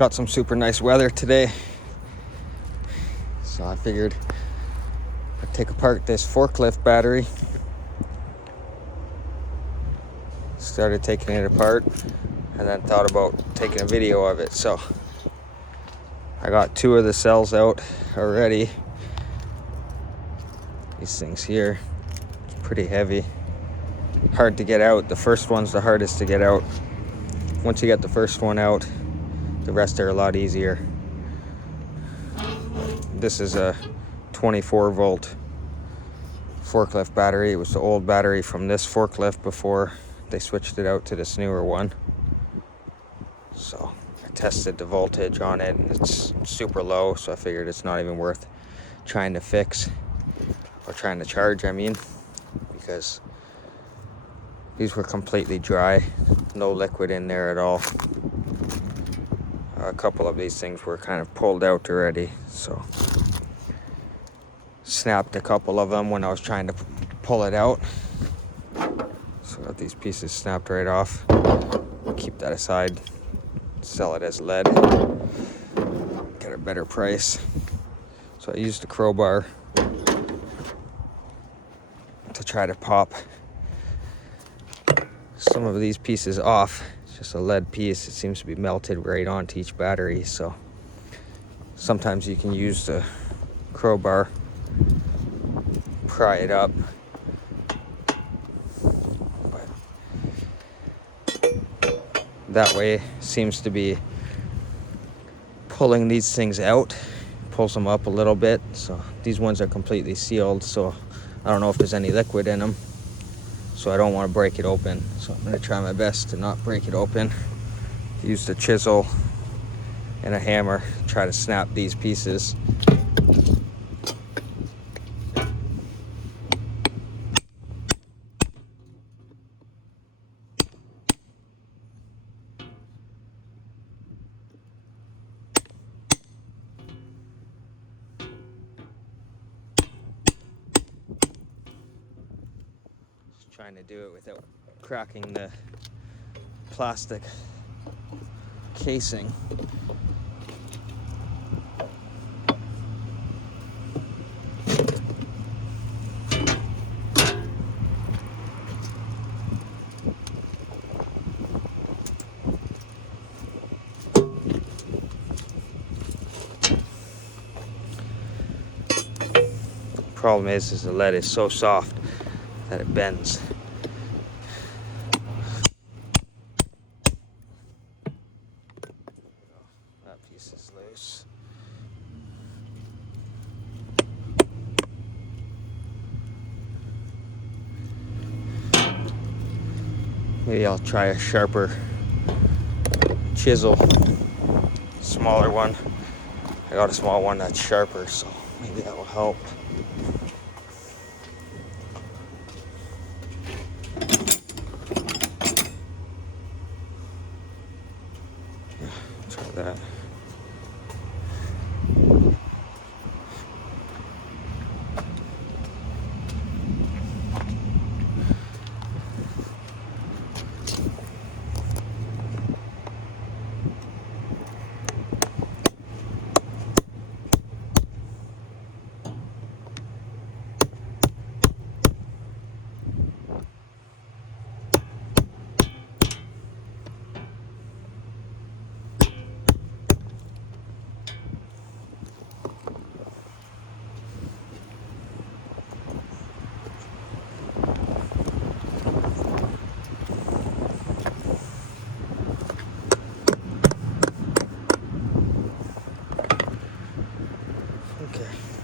Got some super nice weather today, so I figured I'd take apart this forklift battery. Started taking it apart and then thought about taking a video of it. So I got 2 of the cells out already. These things here, it's pretty heavy, hard to get out. The first one's the hardest to get out. Once you get the first one out, the rest are a lot easier. This is a 24 volt forklift battery. It was the old battery from this forklift before they switched it out to this newer one. So I tested the voltage on it and it's super low, so I figured it's not even worth trying to fix or trying to charge, because these were completely dry, no liquid in there at all. A couple of these things were kind of pulled out already, so snapped a couple of them when I was trying to pull it out. So got these pieces snapped right off. Keep that aside, sell it as lead, get a better price. So I used a crowbar to try to pop some of these pieces off. It's just a lead piece. It seems to be melted right onto each battery, so sometimes you can use the crowbar, pry it up, but that way seems to be pulling these things out, pulls them up a little bit. So these ones are completely sealed, so I don't know if there's any liquid in them, so I don't want to break it open. So I'm going to try my best to not break it open. Use the chisel and a hammer, try to snap these pieces. Just trying to do it without cracking the plastic casing. Problem is the lead is so soft that it bends. That piece is loose. Maybe I'll try a sharper chisel, smaller one. I got a small one that's sharper, so maybe that will help. Try that.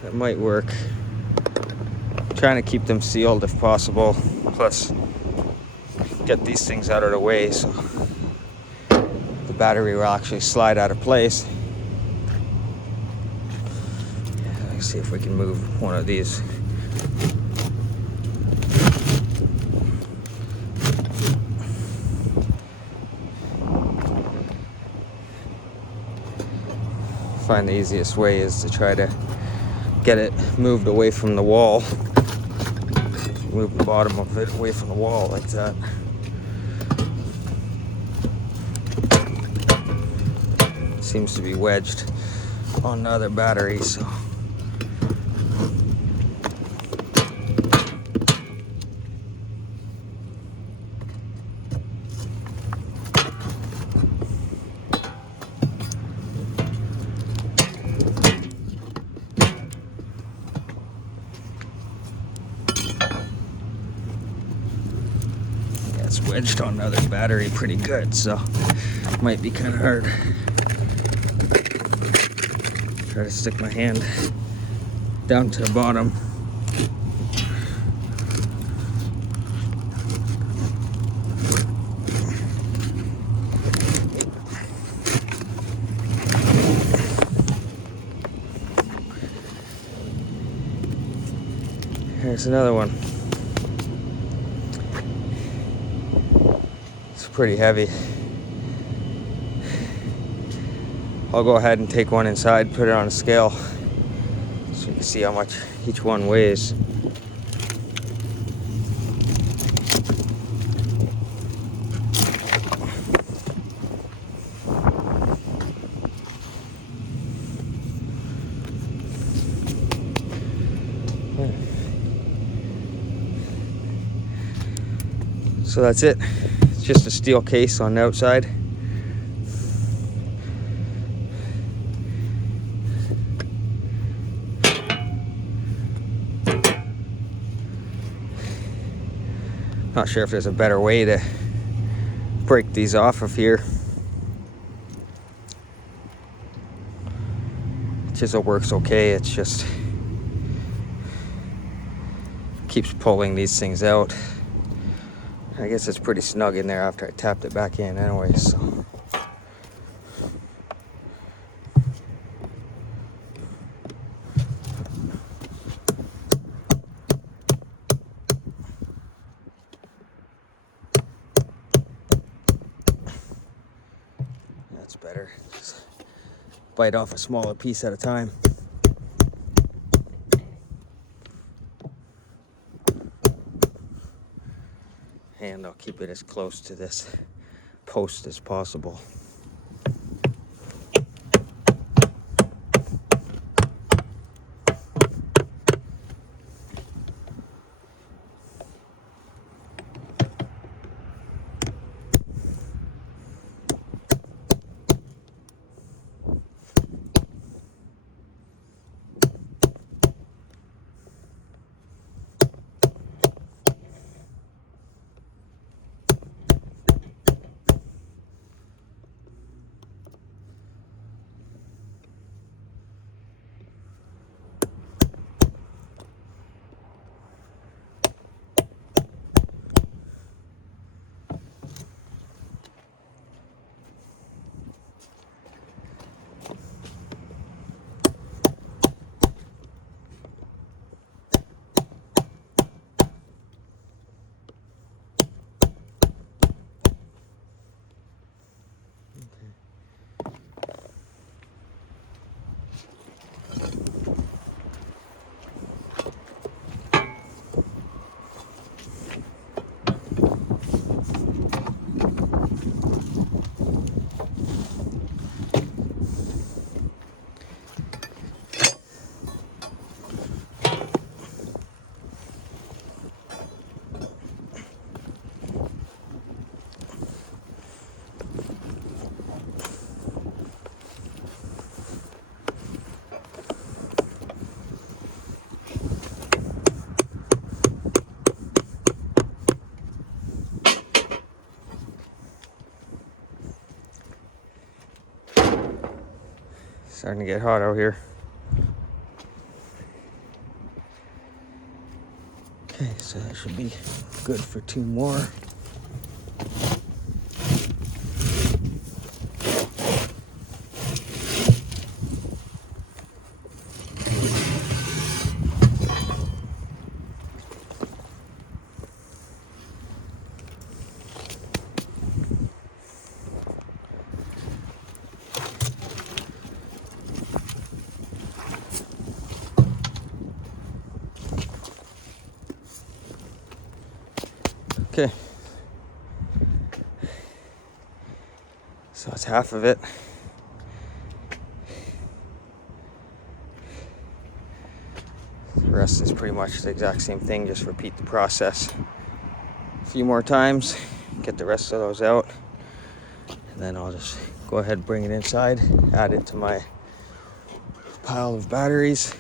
That might work. Trying to keep them sealed if possible, plus get these things out of the way so the battery will actually slide out of place. Let's see if we can move one of these. Find the easiest way is to try to get it moved away from the wall. Move the bottom of it away from the wall like that. seems to be wedged on the other battery, so. It's wedged on the other battery pretty good, so it might be kind of hard. Try to stick my hand down to the bottom. Here's another one. It's pretty heavy. I'll go ahead and take one inside, put it on a scale, so you can see how much each one weighs. So that's it. It's just a steel case on the outside. Not sure if there's a better way to break these off of here. Chisel works okay, it's just keeps pulling these things out. I guess it's pretty snug in there after I tapped it back in anyway, so. That's better. Just bite off a smaller piece at a time. And I'll keep it as close to this post as possible. Starting to get hot out here. Okay, so that should be good for 2 more. Okay, so it's half of it. The rest is pretty much the exact same thing, just repeat the process a few more times, get the rest of those out, and then I'll just go ahead and bring it inside, add it to my pile of batteries.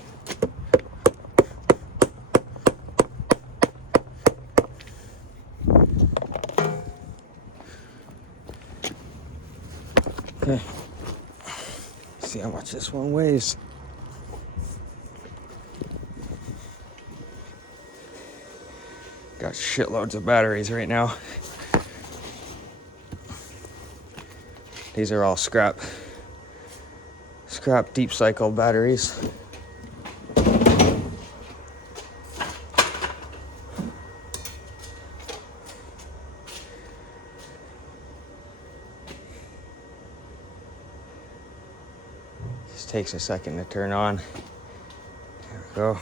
Okay, see how much this one weighs. Got shitloads of batteries right now. These are all scrap deep cycle batteries. Just takes a second to turn on. There we go.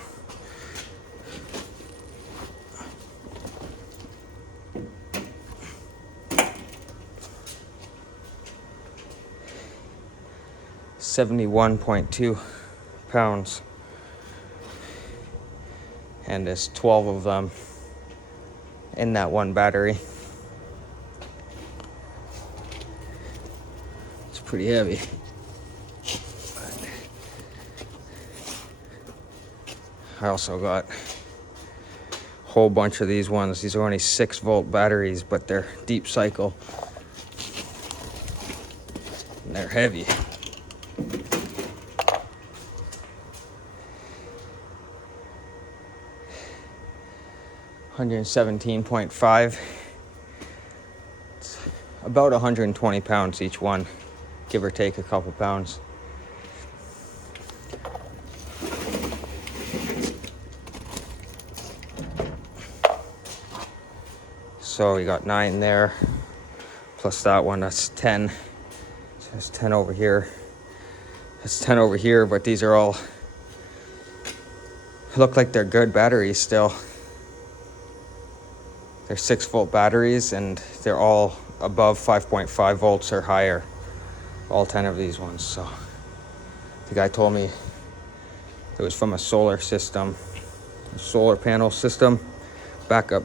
$71.2 pounds, and there's 12 of them in that one battery. It's pretty heavy. I also got a whole bunch of these ones. These are only 6-volt batteries, but they're deep cycle and they're heavy. $117.5. It's about 120 pounds each one, give or take a couple pounds. So we got 9 there, plus that one, that's 10. So there's 10 over here. That's 10 over here, but these are all, look like they're good batteries still. They're 6-volt batteries, and they're all above 5.5 volts or higher. All 10 of these ones. So the guy told me it was from a solar system, a solar panel system, backup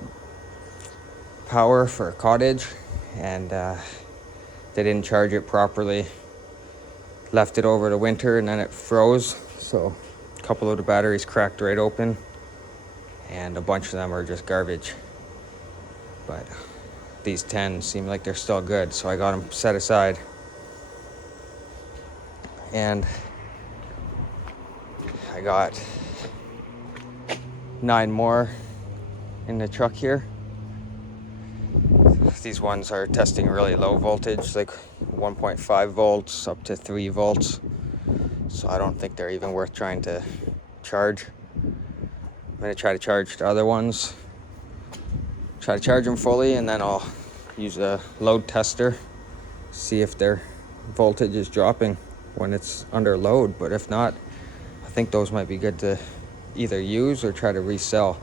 power for a cottage, and they didn't charge it properly. Left it over the winter, and then it froze. So a couple of the batteries cracked right open, and a bunch of them are just garbage. But these 10 seem like they're still good, so I got them set aside. And I got 9 more in the truck here. These ones are testing really low voltage, like 1.5 volts up to 3 volts. So I don't think they're even worth trying to charge. I'm gonna try to charge the other ones. Try to charge them fully, and then I'll use a load tester, see if their voltage is dropping when it's under load. But if not, I think those might be good to either use or try to resell.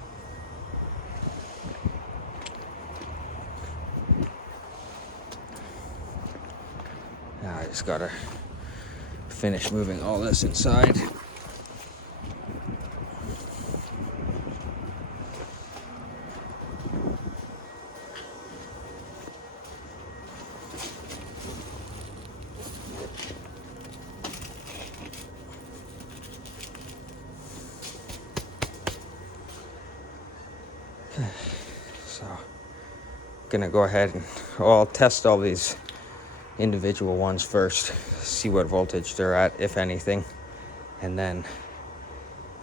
Now I just gotta finish moving all this inside. So gonna go ahead and I'll test all these individual ones first, see what voltage they're at, if anything, and then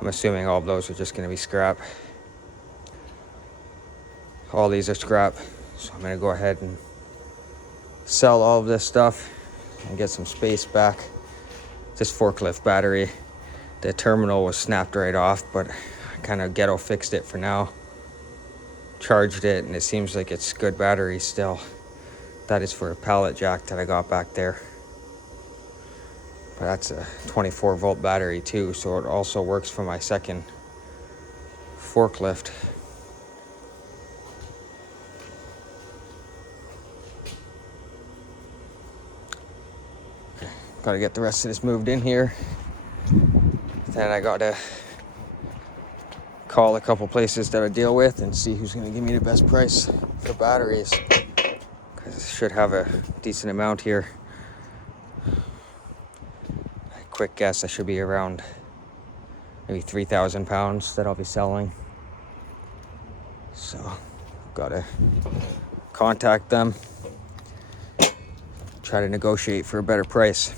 I'm assuming all of those are just gonna be scrap. All these are scrap, so I'm gonna go ahead and sell all of this stuff and get some space back. This forklift battery, the terminal was snapped right off, but I kind of ghetto fixed it for now. Charged it, and it seems like it's good battery still. That is for a pallet jack that I got back there. But that's a 24 volt battery too, so it also works for my second forklift. Okay, gotta get the rest of this moved in here. Then I gotta call a couple places that I deal with and see who's going to give me the best price for batteries. Because I should have a decent amount here. A quick guess, I should be around maybe 3,000 pounds that I'll be selling. So, gotta contact them, try to negotiate for a better price.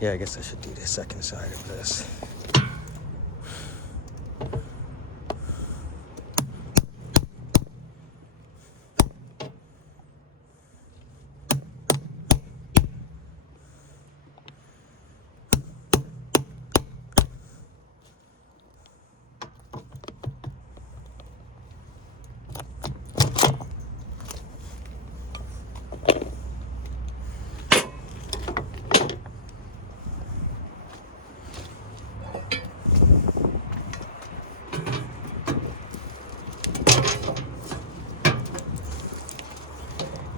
Yeah, I guess I should do the second side of this.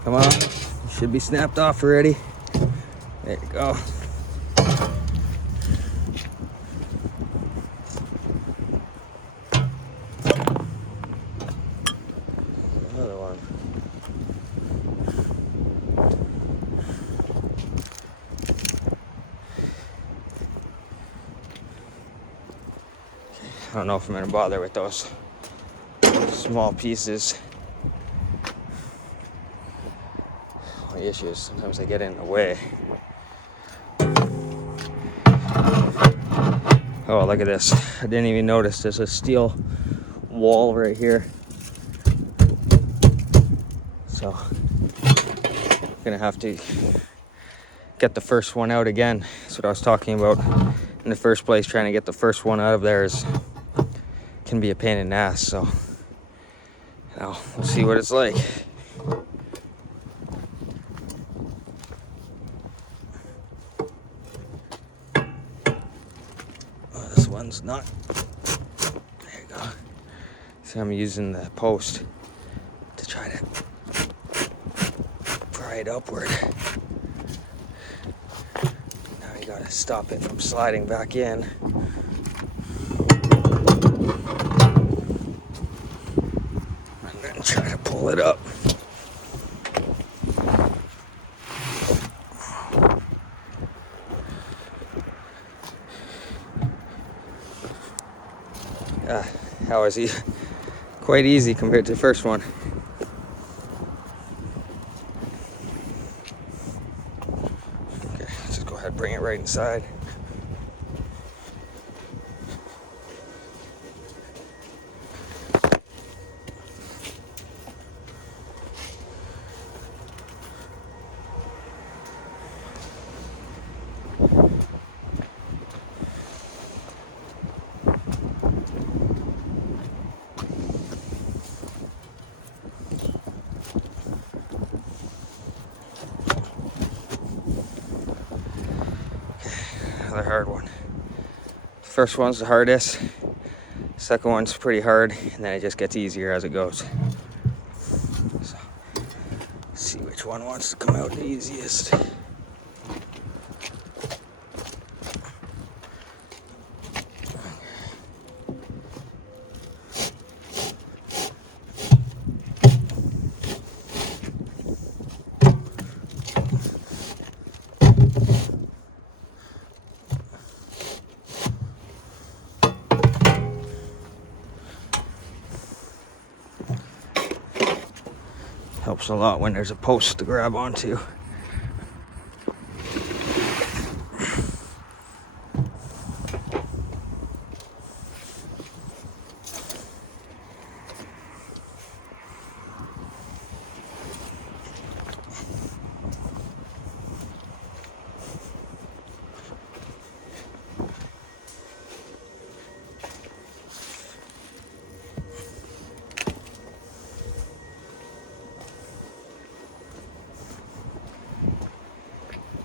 Come on, should be snapped off already. There you go. Another one. I don't know if I'm gonna bother with those small pieces. The issue is sometimes they get in the way. Oh, look at this. I didn't even notice there's a steel wall right here. So I'm gonna have to get the first one out again. That's what I was talking about in the first place. Trying to get the first one out of there can be a pain in the ass. So now we'll see what it's like. One's not. There you go. See, I'm using the post to try to pry it upward. Now you gotta stop it from sliding back in. Try to pull it up. That was quite easy compared to the first one. Okay, let's just go ahead and bring it right inside. Another hard one. First one's the hardest. Second one's pretty hard, and then it just gets easier as it goes. So, see which one wants to come out the easiest. Helps a lot when there's a post to grab onto.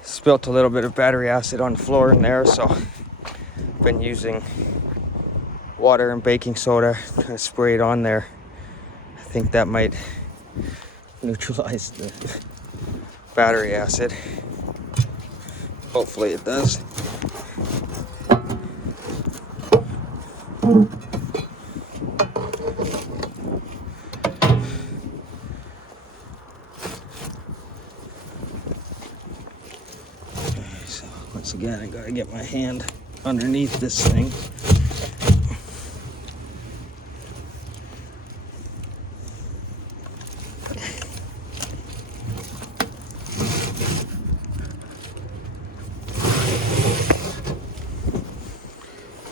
Spilt a little bit of battery acid on the floor in there, so I've been using water and baking soda to spray it on there. I think that might neutralize the battery acid. Hopefully it does. So once again, I gotta get my hand underneath this thing.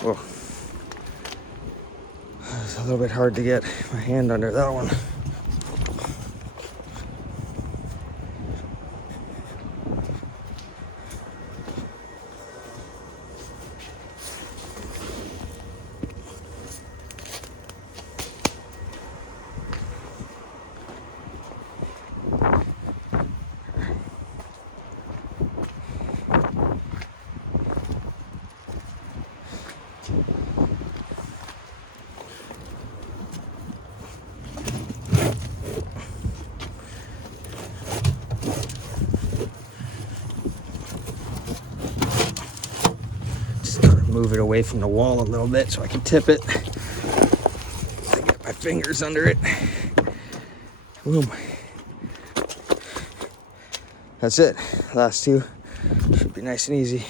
Whoa. It's a little bit hard to get my hand under that one. Move it away from the wall a little bit so I can tip it. I get my fingers under it. Boom. That's it. Last two should be nice and easy.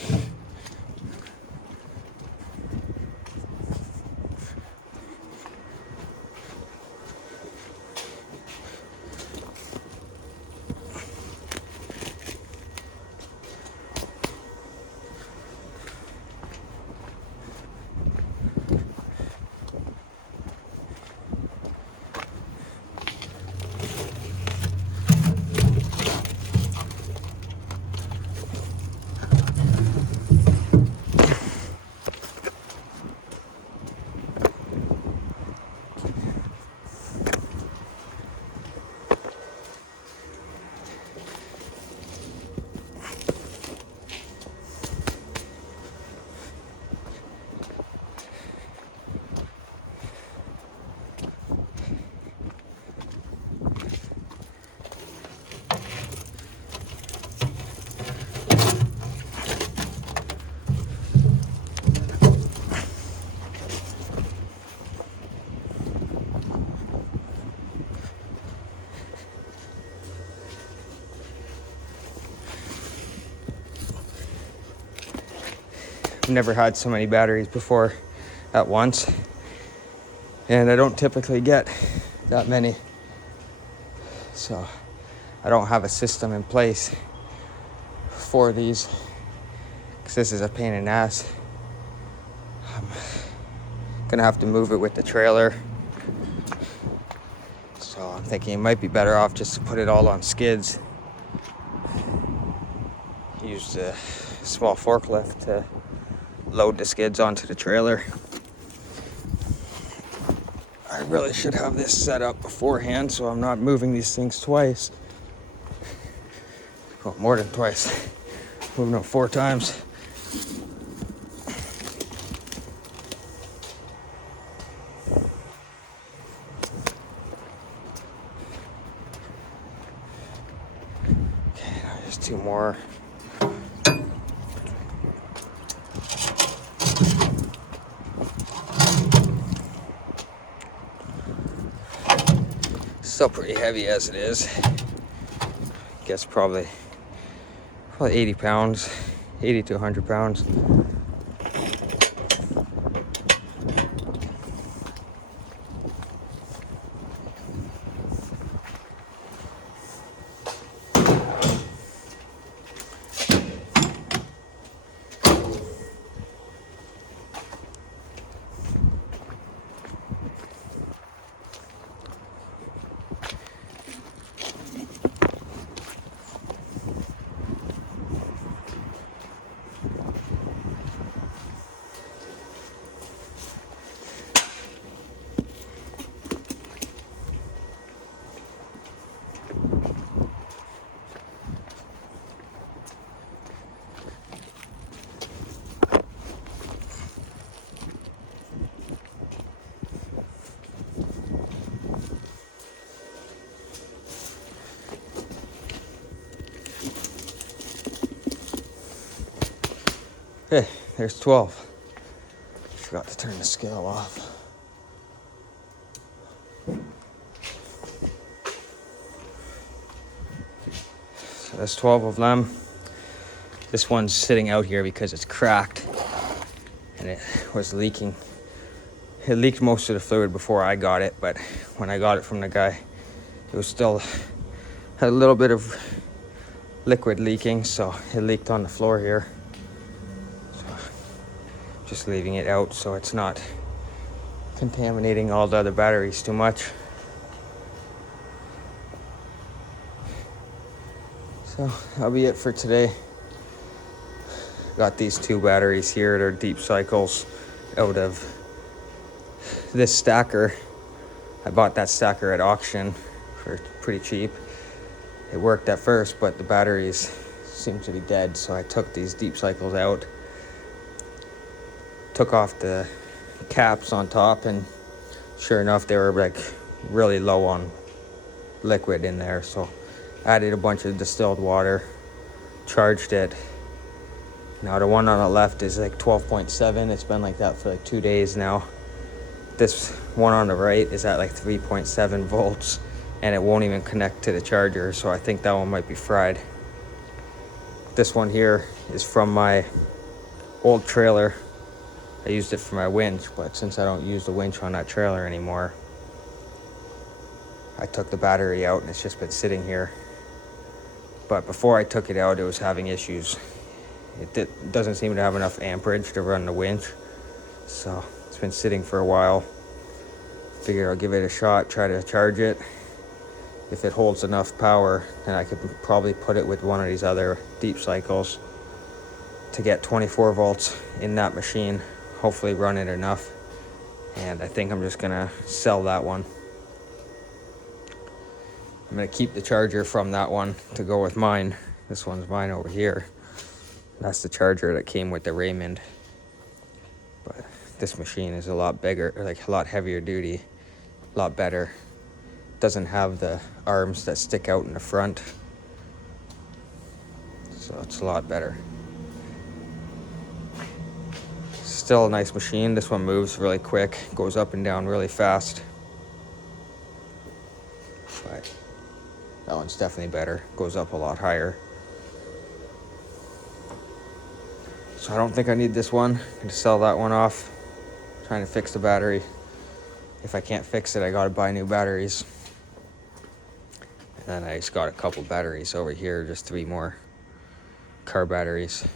I've never had so many batteries before at once, and I don't typically get that many, so I don't have a system in place for these, because this is a pain in the ass. I'm gonna have to move it with the trailer, so I'm thinking it might be better off just to put it all on skids. Use the small forklift to load the skids onto the trailer. I really should have this set up beforehand so I'm not moving these things twice. Well, more than twice. Moving them 4 times. Okay, now just 2 more. Still pretty heavy as it is. Guess probably 80 pounds, 80 to 100 pounds. Okay, there's 12. Forgot to turn the scale off. So that's 12 of them. This one's sitting out here because it's cracked and it was leaking. It leaked most of the fluid before I got it, but when I got it from the guy, it was still had a little bit of liquid leaking, so it leaked on the floor here. So just leaving it out so it's not contaminating all the other batteries too much. So that'll be it for today. Got these 2 batteries here. They're deep cycles out of this stacker. I bought that stacker at auction for pretty cheap. It worked at first, but the batteries seem to be dead, so I took these deep cycles out, took off the caps on top, and sure enough they were like really low on liquid in there, so added a bunch of distilled water, charged it. Now the one on the left is like 12.7. It's been like that for like 2 days now. This one on the right is at like 3.7 volts, and it won't even connect to the charger, so I think that one might be fried. This one here is from my old trailer. I used it for my winch, but since I don't use the winch on that trailer anymore, I took the battery out and it's just been sitting here. But before I took it out, it was having issues. It doesn't seem to have enough amperage to run the winch, so it's been sitting for a while. Figure I'll give it a shot, try to charge it. If it holds enough power, then I could probably put it with one of these other deep cycles to get 24 volts in that machine. Hopefully run it enough, and I think I'm just gonna sell that one. I'm gonna keep the charger from that one to go with mine. This one's mine over here. That's the charger that came with the Raymond. But this machine is a lot bigger, like a lot heavier duty, a lot better. Doesn't have the arms that stick out in the front, so it's a lot better. Still a nice machine. This one moves really quick, goes up and down really fast, but that one's definitely better, goes up a lot higher. So I don't think I need this one. I'm gonna sell that one off. Trying to fix the battery. If I can't fix it, I gotta buy new batteries. And then I just got a couple batteries over here, just 3 more car batteries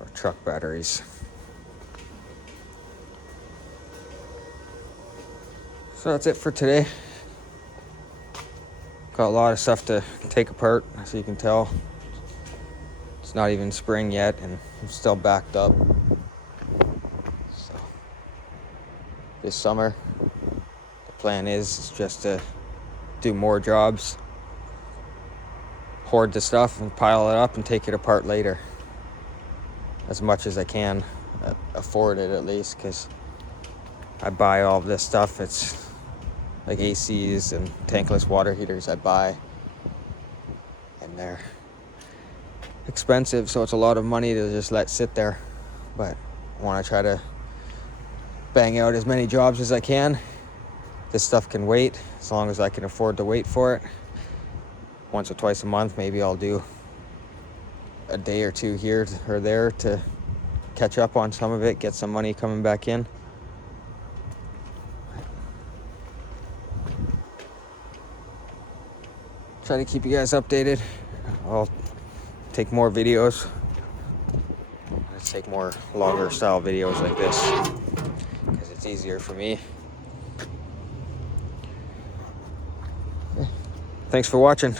or truck batteries. So that's it for today. Got a lot of stuff to take apart, as you can tell. It's not even spring yet, and I'm still backed up. So this summer, the plan is just to do more jobs, hoard the stuff and pile it up and take it apart later. As much as I can afford it, at least, because I buy all this stuff. It's like ACs and tankless water heaters I buy, and they're expensive, so it's a lot of money to just let sit there. But I want to try to bang out as many jobs as I can. This stuff can wait as long as I can afford to wait for it. Once or twice a month, maybe I'll do a day or two here or there to catch up on some of it, get some money coming back in. Try to keep you guys updated. I'll take more videos. Let's take more longer style videos like this because it's easier for me. Thanks for watching.